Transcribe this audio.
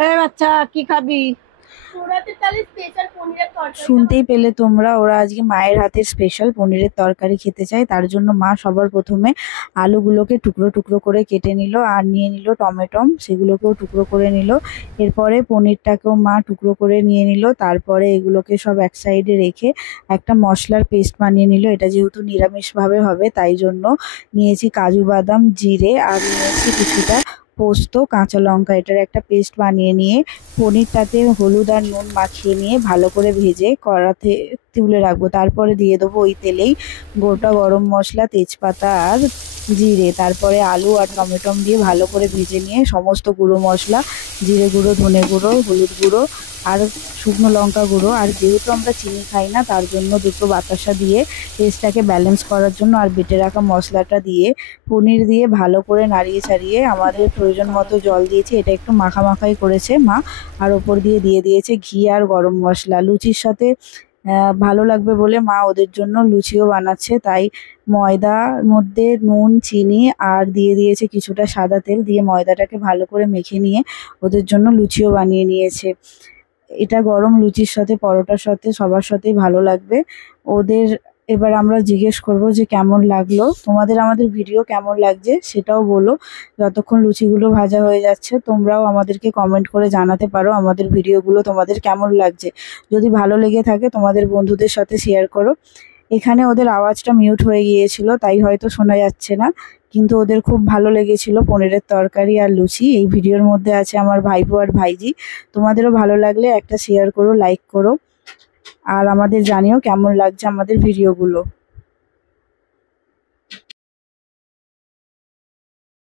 বাচ্চা কি খাবি? সুরাতের তাহলে স্পেশাল পনিরের তরকারিটা শুনতেই পেলে তোমরা, ওরা আজকে মায়ের হাতের স্পেশাল পনিরের তরকারি খেতে চায়। তার জন্য মা সবার প্রথমে আলুগুলোকে টুকরো টুকরো করে কেটে নিল, আর নিয়ে নিল টমেটো, সেগুলোকেও টুকরো করে নিল। এরপরে পনিরটাকেও মা টুকরো করে নিয়ে নিল। তারপরে এগুলোকে সব এক সাইডে রেখে একটা মশলার পেস্ট বানিয়ে নিল। এটা যেহেতু নিরামিষভাবে হবে তাই জন্য নিয়েছি কাজু বাদাম, জিরে, আর নিয়েছি কিছুটা পোস্ত, কাঁচা লঙ্কা। এটার একটা পেস্ট বানিয়ে নিয়ে পনিরটাতে হলুদ আর নুন মাখিয়ে নিয়ে ভালো করে ভেজে কড়াতে তুলে রাখবো। তারপরে দিয়ে দেবো ওই তেলেই গোটা গরম মশলা, তেজপাতা আর জিরে। তারপরে আলু আর টমেটো দিয়ে ভালো করে ভেজে নিয়ে সমস্ত গুঁড়ো মশলা, জিরে গুঁড়ো, ধনে গুঁড়ো, হলুদ গুঁড়ো আর শুকনো লঙ্কা গুঁড়ো, আর যেহেতু আমরা চিনি খাই না তার জন্য দুটো বাতাসা দিয়ে টেস্টটাকে ব্যালেন্স করার জন্য, আর বেটে রাখা মশলাটা দিয়ে পনির দিয়ে ভালো করে নাড়িয়ে ছাড়িয়ে আমাদের প্রয়োজন মতো জল দিয়েছি। এটা একটু মাখা মাখাই করেছে মা। আর ওপর দিয়ে দিয়ে দিয়েছে ঘি আর গরম মশলা। লুচির সাথে ভালো লাগবে বলে মা ওদের জন্য লুচিও বানাচ্ছে। তাই ময়দার মধ্যে নুন, চিনি আর দিয়ে দিয়েছে কিছুটা সাদা তেল, দিয়ে ময়দাটাকে ভালো করে মেখে নিয়ে ওদের জন্য লুচিও বানিয়ে নিয়েছে। এটা গরম লুচির সাথে, পরোটার সাথে, সবার সাথেই ভালো লাগবে ওদের। এবার আমরা জিজ্ঞেস করব যে কেমন লাগলো তোমাদের, আমাদের ভিডিও কেমন লাগছে সেটাও বলো। যতক্ষণ লুচিগুলো ভাজা হয়ে যাচ্ছে তোমরাও আমাদেরকে কমেন্ট করে জানাতে পারো আমাদের ভিডিওগুলো তোমাদের কেমন লাগছে। যদি ভালো লেগে থাকে তোমাদের বন্ধুদের সাথে শেয়ার করো। এখানে ওদের আওয়াজটা মিউট হয়ে গিয়েছিল তাই হয়তো শোনা যাচ্ছে না, কিন্তু ওদের খুব ভালো লেগেছিল পনিরের তরকারি আর লুচি। এই ভিডিওর মধ্যে আছে আমার ভাইপো আর ভাইজি। তোমাদেরও ভালো লাগলে একটা শেয়ার করো, লাইক করো, আর আমাদের জানিও কেমন লাগছে আমাদের ভিডিওগুলো।